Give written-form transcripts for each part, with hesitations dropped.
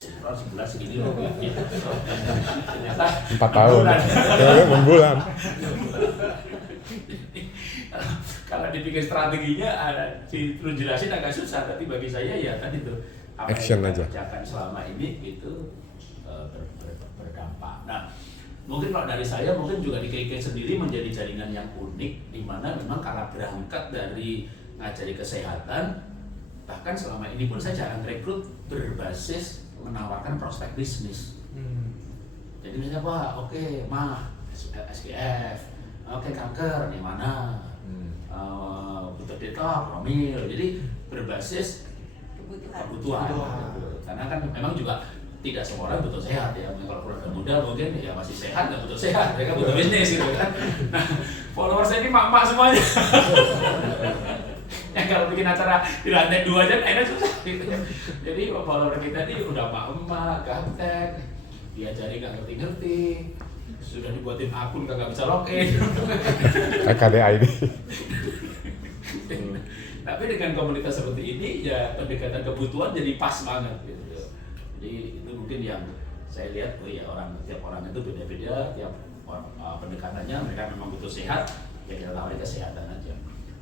sebulan segini loh. Ternyata 4 tahun. Membulan. Kalau dipikir strateginya terus jelasin agak susah, tapi bagi saya ya tadi tuh apa Action yang kita aja. kerjakan selama ini itu berdampak. Nah, mungkin kalau dari saya mungkin juga di KK sendiri menjadi jaringan yang unik, di mana memang karena berangkat dari ngajari kesehatan, bahkan selama ini pun saya jarang rekrut berbasis menawarkan prospek bisnis. Jadi misalnya Pak, oke, SGF, oke, kanker di mana, butuh detox, promil, jadi berbasis kebutuhan. Karena kan memang juga tidak semua orang butuh sehat ya. Kalau keluarga muda mungkin ya masih sehat, nggak butuh sehat, mereka butuh bisnis gitu kan. Nah, follower saya ini mak-mak semuanya. Yang kalau bikin acara di lantai 2 aja enak susah gitu. Jadi follower kita ini udah emak-emak, gaptek, diajari nggak ngerti-ngerti, sudah dibuatin akun kagak bisa login. KDA ini. Tapi dengan komunitas seperti ini ya pendekatan kebutuhan jadi pas banget gitu. Jadi itu mungkin yang saya lihat, oh ya tiap orang itu beda-beda, tiap pendekatannya, mereka memang butuh sehat, ya kita tawarin kesehatan aja.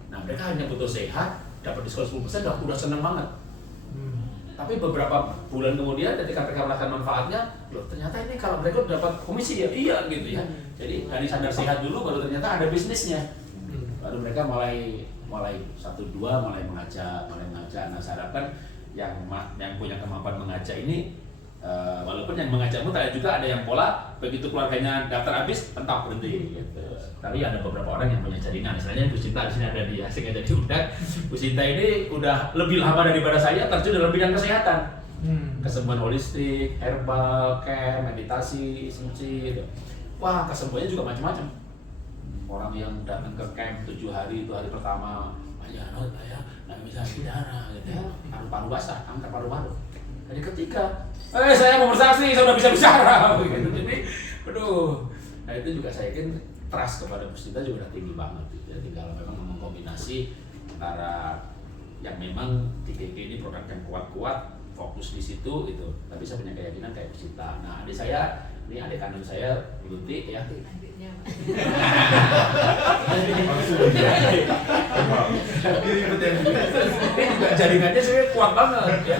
Nah mereka hanya butuh sehat, dapat diskon 10% udah seneng banget. Tapi beberapa bulan kemudian ketika mereka merasakan manfaatnya, loh ternyata ini kalau mereka dapat komisi ya iya gitu ya. Jadi dari sadar sehat dulu baru ternyata ada bisnisnya. Baru mereka mulai 1-2 mulai mengajak. Nah saya harapkan yang punya kemampuan mengajak ini, walaupun yang mengajakmu tadi juga ada yang pola begitu keluarganya daftar habis mentok berhenti gitu. Tapi ada beberapa orang yang punya jaringan, misalnya Bu Cinta di sini ada dia, sengaja diundang. Bu Cinta ini udah lebih lama daripada saya terjun dalam bidang kesehatan, kesembuhan holistik, herbal, care, meditasi, suci gitu. Wah kesembuhannya juga macam-macam. Orang yang datang ke camp 7 hari, itu hari pertama ya nggak bisa darah gitu ya, paru-paru basah, kanker paru-paru. Hari ketiga, saya mau bersaksi, saya udah bisa bicara gitu. Jadi, aduh, nah itu juga saya yakin trust kepada Puspita juga udah tinggi banget gitu ya. Tinggal memang mengkombinasi antara yang memang di KK ini produk yang kuat-kuat, fokus di situ gitu. Tapi saya punya keyakinan kayak Puspita. Nah adik saya, ini adik kandung saya, Luti ya. Ini juga jaringannya sebenarnya kuat banget ya.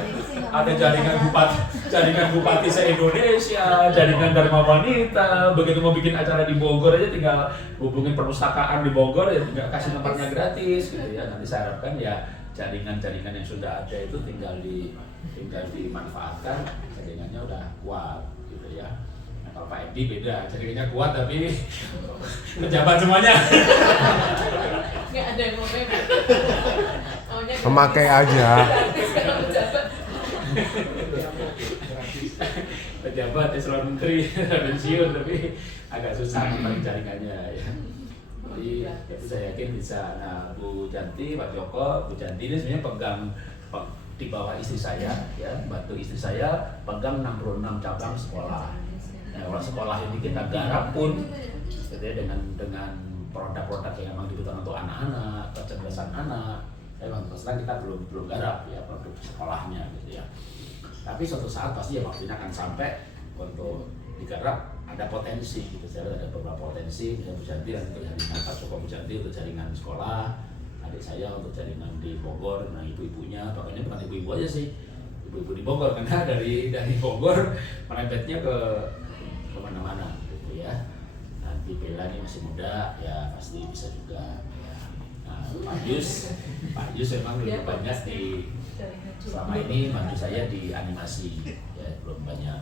Ada jaringan bupati se-Indonesia, jaringan Dharma Wanita. Begitu mau bikin acara di Bogor aja tinggal hubungin perpustakaan di Bogor ya, tinggal kasih tempatnya gratis gitu ya. Nanti saya harapkan ya jaringan-jaringan yang sudah ada itu tinggal dimanfaatkan, jaringannya udah kuat gitu ya. Kalau Pak Edi beda, jaringannya kuat tapi pejabat semuanya. Nggak ada yang mau Memakai aja. Pejabat eselon menteri pensiun tapi agak susah mencari jaringannya ya. Jadi itu saya yakin bisa. Nah Bu Janti, Pak Joko, Bu Janti ini sebenarnya pegang di bawah istri saya ya, bantu istri saya pegang 66 cabang sekolah. Nah, orang sekolah ini kita garap pun gitu ya, dengan produk-produk yang memang dibutuhkan untuk anak-anak, kecerdasan anak. Memang terus terang kita belum garap ya produk sekolahnya gitu ya. Tapi suatu saat pasti ya waktunya akan sampai untuk digarap, ada potensi gitu. Saya ada beberapa potensi, misalnya Bu Janti untuk jaringan Pak Joko, Bu Janti untuk jaringan sekolah, adik saya untuk jaringan di Bogor. Nah ibu-ibunya, bahkan bukan ibu-ibu aja sih, ibu-ibu di Bogor karena dari Bogor merembetnya ke mana-mana gitu ya. Nanti Bella ini masih muda ya pasti bisa juga ya. Nah, Pak Yus memang lebih banyak di selama ini bantu saya di animasi ya, belum banyak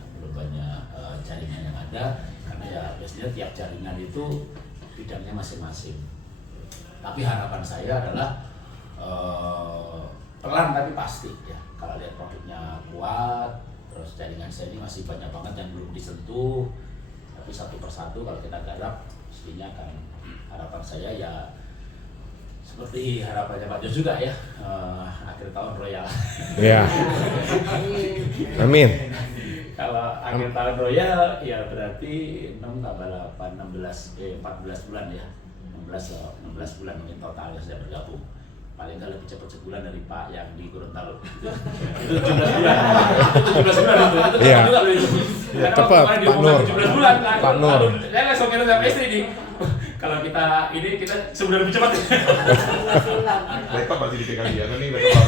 jaringan yang ada karena ya biasanya tiap jaringan itu bidangnya masing-masing. Tapi harapan saya adalah pelan tapi pasti ya. Kalau lihat produknya kuat, terus jaringan saya ini masih banyak banget yang belum disentuh. Tapi satu persatu kalau kita garap, mestinya akan harapan saya ya seperti harapannya Pak Jos juga ya, akhir tahun royal. Iya. Amin. Kalau akhir tahun royal ya berarti 6 tambah 8, 14 bulan ya. 16 bulan mungkin totalnya sudah bergabung. paling nggak lebih cepat sebulan dari Pak yang di Gorontalo. Itu 17 bulan. Itu 17 bulan itu. Iya. Juga loh itu. Karena Cepat, waktu kemarin Pak diumumkan Nur. 17 bulan. Pak Nur. Saya langsung kira sama istri nih. Kalau kita sebulan lebih cepat. Laptop masih dipegang dia nih, laptop.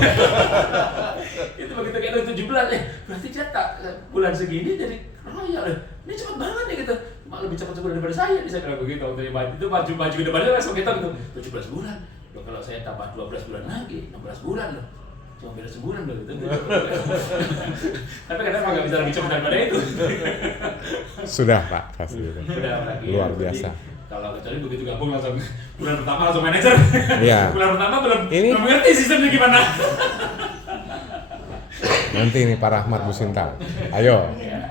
Itu begitu kayak 7 bulan berarti dia tak bulan segini jadi royal. Ini cepat banget ya gitu. Mak lebih cepat sebulan daripada saya. Saya bilang begitu waktu itu maju ke depannya langsung kita gitu. 17 bulan. Loh, kalau saya tambah 12 bulan lagi, 16 bulan loh. Cuma beda sebulan loh gitu. Tapi kadang nggak bisa lebih cepat daripada itu. Sudah Pak, pasti itu. Udah lagi. Luar biasa. Kalau kecuali begitu gabung langsung bulan pertama langsung manajer. Iya. Bulan pertama belum Ini- ngerti sistemnya gimana. Nanti nih Pak Rahmat Bu Sinta. Ayo. Ya.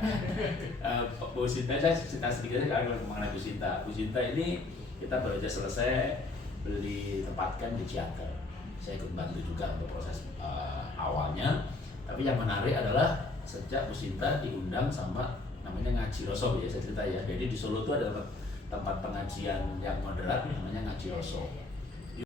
Bu Sinta, saya cerita sedikit aja mengenai Bu Sinta. Bu Sinta ini kita baru aja selesai ditempatkan di Ciater. Saya ikut bantu juga untuk proses awalnya. Tapi yang menarik adalah sejak Bu Sinta diundang sama namanya Ngaji Roso ya, saya cerita ya. Jadi di Solo itu ada tempat pengajian yang moderat namanya Ngaji Roso.